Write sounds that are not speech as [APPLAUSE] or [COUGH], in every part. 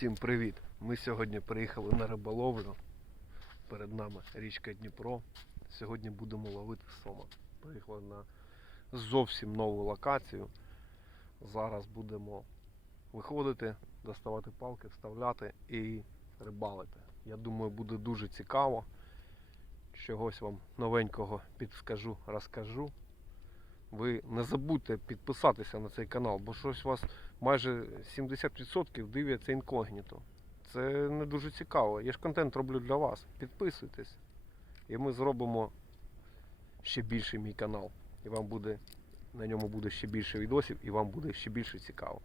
Всім привіт! Ми сьогодні приїхали на риболовлю. Перед нами річка Дніпро. Сьогодні будемо ловити сома. Приїхали на зовсім нову локацію. Зараз будемо виходити, доставати палки, вставляти і рибалити. Я думаю, буде дуже цікаво. Чогось вам новенького підскажу, розкажу. Ви не забудьте підписатися на цей канал, бо щось вас майже 70% дивляться інкогніто. Це не дуже цікаво. Я ж контент роблю для вас. Підписуйтесь. І ми зробимо ще більший мій канал. І вам буде на ньому буде ще більше відосів, і вам буде ще більше цікаво.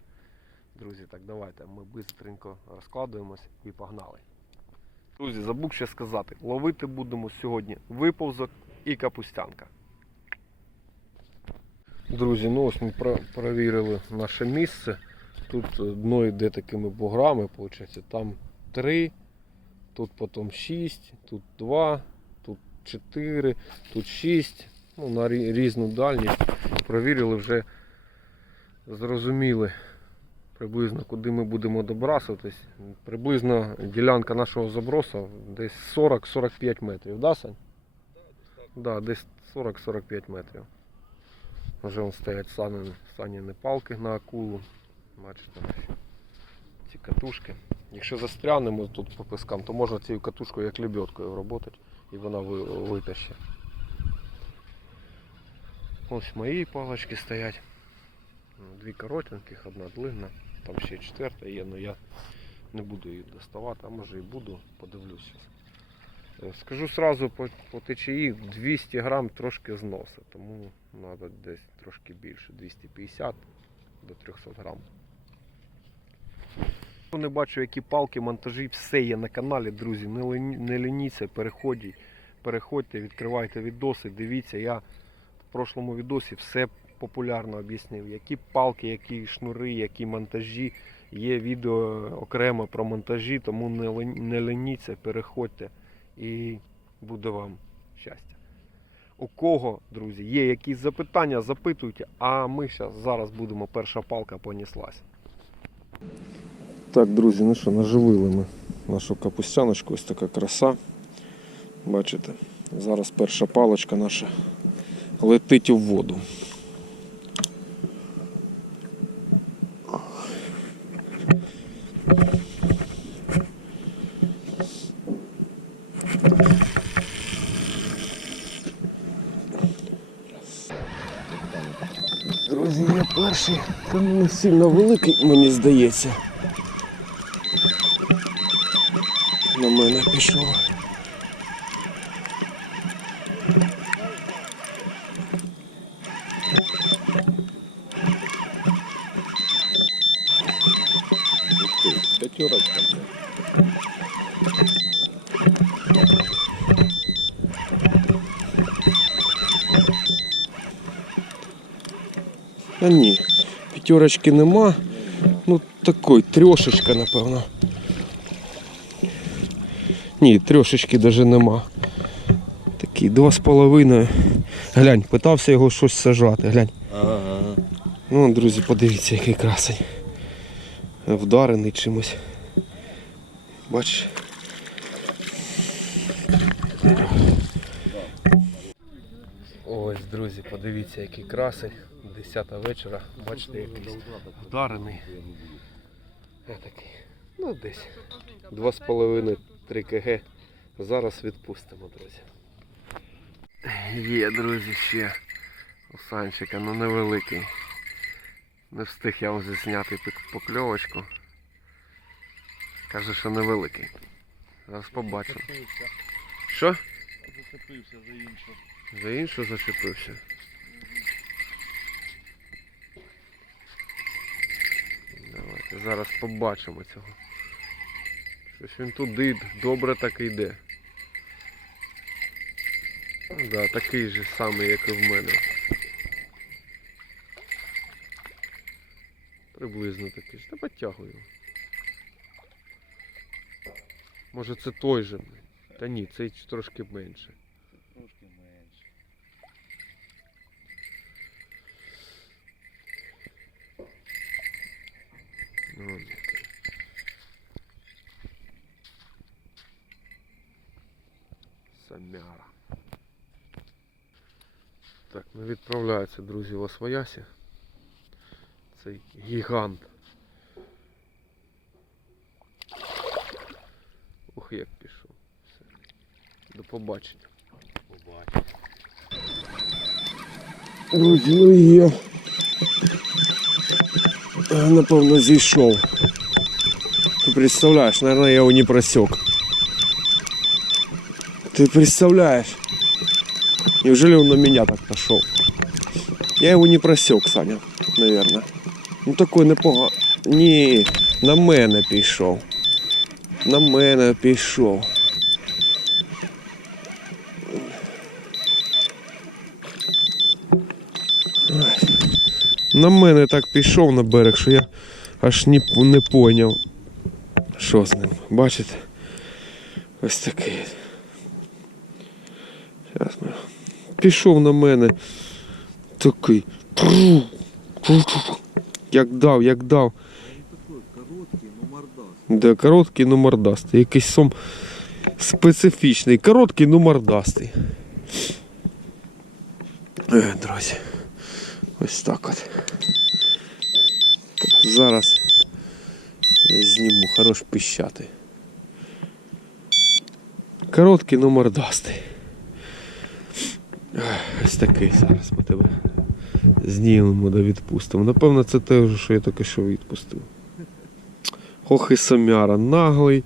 Друзі, так давайте ми швидко розкладуємось і погнали. Друзі, забув ще сказати, ловити будемо сьогодні виповзок і капустянка. Друзі, ну ось ми перевірили наше місце. Тут е, дно йде такими буграми, виходить. Там 3, тут потім 6, тут 2, тут 4, тут 6. Ну, на різну дальність. Провірили вже, зрозуміли приблизно куди ми будемо добрасуватись. Приблизно ділянка нашого забросу десь 40-45 метрів, да, Сань? Да, десь 40-45 метрів. Вже вон стоять санені, саніни палки на акулу. Бачите, ці катушки. Якщо застрянемо тут по пескам, то можна цією катушкою як лебедкою роботи і вона ви- витащить. Ось мої палочки стоять. Дві коротеньких, одна длинна. Там ще четверта є, але я не буду її доставати, а може і буду, подивлюсь. Е, Скажу сразу по, по течії 200 грам трошки зносить, тому треба десь трошки більше, 250 до 300 грам. Не бачу, які палки, монтажі, все є на каналі, друзі. Не, лініться, переходіть, переходьте, відкривайте відоси, дивіться. Я в прошлому відосі все популярно об'яснив, які палки, які шнури, які монтажі. Є відео окремо про монтажі, тому не, леніться, переходьте і буде вам щастя. У кого, друзі, є якісь запитання, запитуйте, а ми зараз будемо, перша палка поніслась. Так, друзі, ну що, наживили ми нашу капустяночку, ось така краса. Бачите, зараз перша палочка наша летить у воду. Друзі, я перший, Там не сильно великий, мені здається. На мене пішов. П'ятерочки нема. Ну такой, трьошечка, напевно. Ні, трьошечки навіть нема. Такий два з половиною. Глянь, питався його щось сажати. Глянь. Ага. Ну, друзі, подивіться, який красень. Вдарений чимось. Бач. Ось, друзі, подивіться, який красень. 10 вечора. Бачите, якийсь вдарений. Я такий. Ну десь. 2,5-3 кг. Зараз відпустимо, друзі. Є, друзі, ще у Санчика, ну невеликий. Не встиг я засняти під покльовочку. Каже, що невеликий. Зараз побачимо. Що? Зачепився за іншу. За іншу зачепився. Давайте зараз побачимо цього. Щось він туди добре так йде. Да, такий же самий, як і в мене. Приблизно такий ж. Та підтягую. Може це той же. Та ні, цей трошки менше. Самяра. Так, ну відправляється, друзі, в Освоясі. Цей гігант. Ух, як пішов. Все. До побачення. Побачення. Друзі, ну є. Напевно, зійшов. Ти представляєш, наверное, я його не просек. Ты представляешь? Неужели он на меня так пошел? Я его не просек, Саня, наверное. Ну такой непога. Ні, на мене пішов. На мене пішов. На мене так пішов на берег, що я аж не, не поняв, що з ним. Бачите? Ось такий. Зараз ми. Пішов на мене. Такий. Як дав, як дав. Да, короткий, ну мордастий. Якийсь сом специфічний. Короткий, ну мордастий. Е, друзі. Ось так от. Зараз я зніму, хорош пищати. Короткий, ну мордастий. Ось такий зараз ми тебе знімемо да відпустимо. Напевно, це те, що я тільки що відпустив. Ох і самяра, наглий.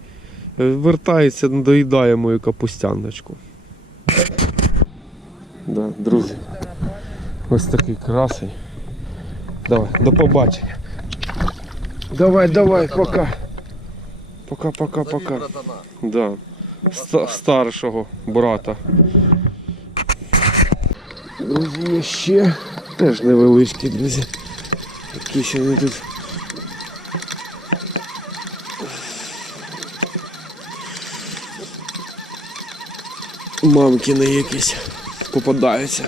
Вертається, доїдає мою капустяночку. Да, друзі. Ось такий красень. Давай, до побачення. Давай, давай, пока. Пока, пока, пока. Да. Ста- старшого брата. Друзі, є ще теж невеличкі, друзі. Якісь вони тут. Мамкини якісь попадаються.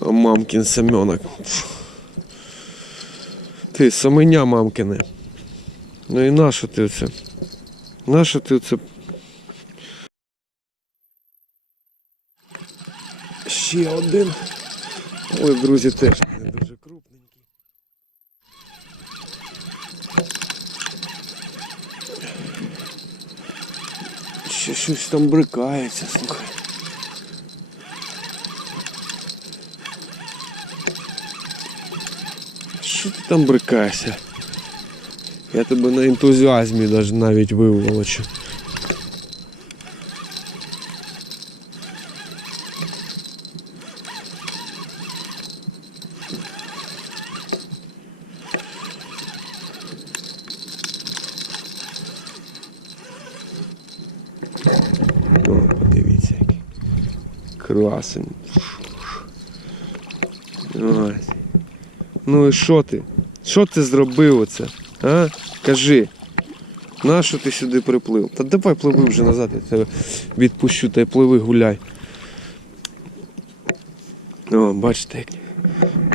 А мамкін Семенок. Ти саменя мамкине. Ну і нащо ти це? Нащо ти це? Ще один. Ой, друзі, теж не дуже крупненький. Ще щось там брикається, слухай. Що ти там брикаєшся? Я тебе на ентузіазмі навіть виволочу. О, подивіться який. Ось. Ну і що ти? Що ти зробив оце? А? Кажи. Нащо ти сюди приплив? Та давай пливи вже назад, я тебе відпущу та й пливи гуляй. О, бачите як.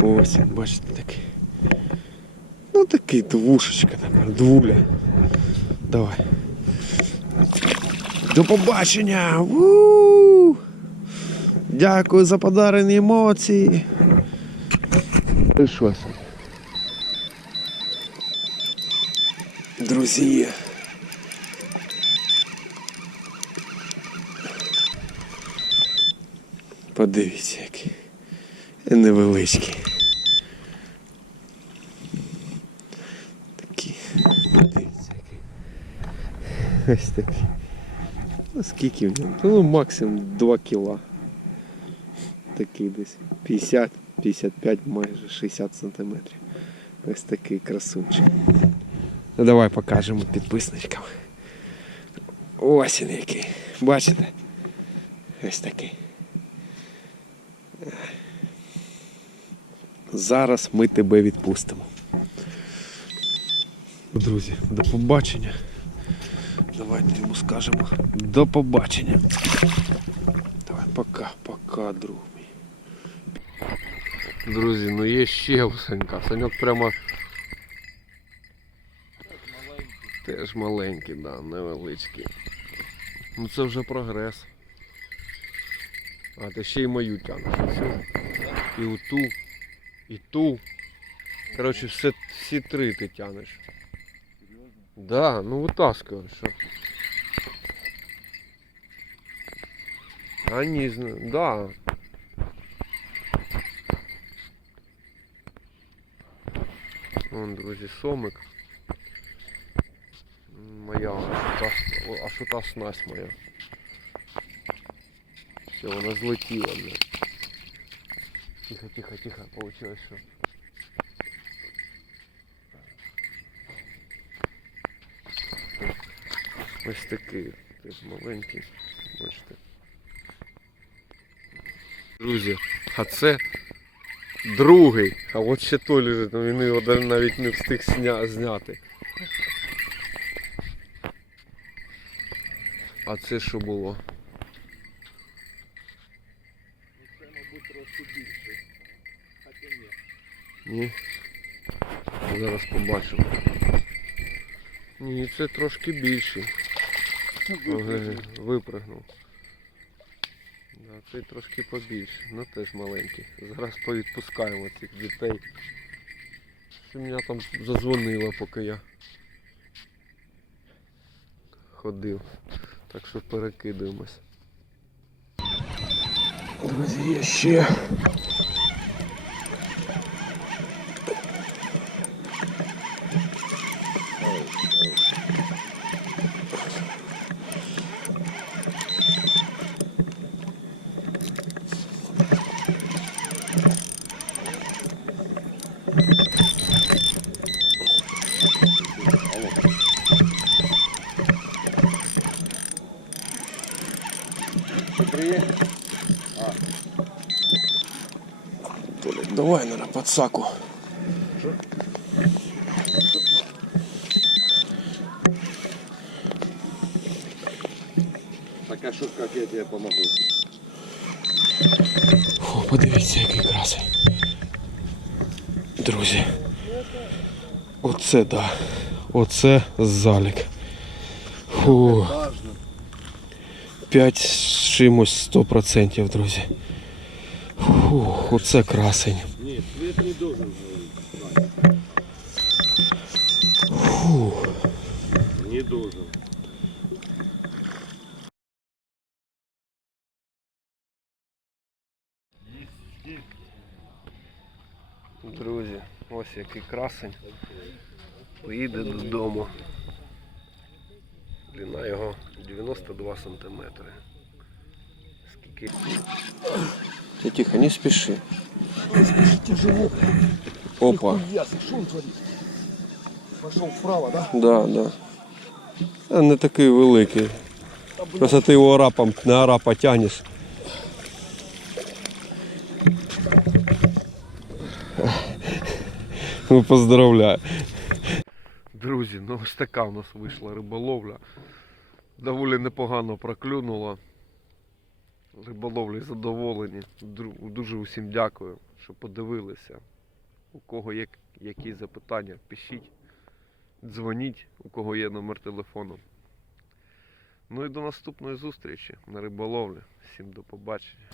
Ось бачите такий. Ну такий двушечка тепер, двуля. Давай. До побачення! у Дякую за подарені емоції. Ну що? Друзі. Подивіться, який невеличкий. Такий. Подивіться, який. Ось такий. Ну скільки в ньому? Ну максимум 2 кіла. Такий десь 50, 55, майже 60 сантиметрів. Ось такий красунчик. Ну давай покажемо підписничкам. Ось він який. Бачите? Ось такий. Зараз ми тебе відпустимо. Друзі, до побачення. Давайте йому скажемо до побачення. Давай, пока, пока, друг. Друзі, ну є ще осенька. Саньок прямо теж маленький, да, невеличкий. Ну це вже прогрес. А ти ще й мою тянеш. І у ту, і ту. Коротше, все, всі три ти тянеш. Да, ну витаскуй, що. А ні, да. Вон, друзі, сомик. М, Моя ашута, ашута снасть моя. Все, вона злетіла. Бля. Тихо, тихо, тихо, получилось що. Ось такий, теж маленький, бачите. Друзі, а це другий, а от ще той лежить, ну він його навіть не встиг сня... зняти. А це що було? Це, мабуть, трошки більше. Хоча ні. Ні. Зараз побачимо. Ні, це трошки більший. Ага, [LAUGHS] Випрыгнув. Да, цей трошки побільше, ну теж маленький. Зараз повідпускаємо цих дітей. Сім'я там задзвонило, поки я ходив. Так що перекидуємось. Друзі, є ще. Толік, давай на подсаку. Так а що, як я тобі допомогу? Фу, подивіться, який красень. Друзі. Оце да. Оце залік. Фу. 5 з чимось 100%, друзі. Фу, оце красень. Говорити. Не должен. Друзі, ось який красень. Поїде додому. Длина його 92 сантиметри. Скільки. Ти тихо, не спіши. Тяжело. Опа. Что он творит? Пошел вправо, да? Да, да. Не такий великий. Просто ти його арапом на арапа тягнеш. Ну, поздравляю. Друзі, ну ось така у нас вийшла риболовля. Доволі непогано проклюнуло. Риболовлі задоволені. Дуже усім дякую, що подивилися. У кого є які запитання, пишіть. Дзвоніть, у кого є номер телефону. Ну і до наступної зустрічі на риболовлі. Всім до побачення.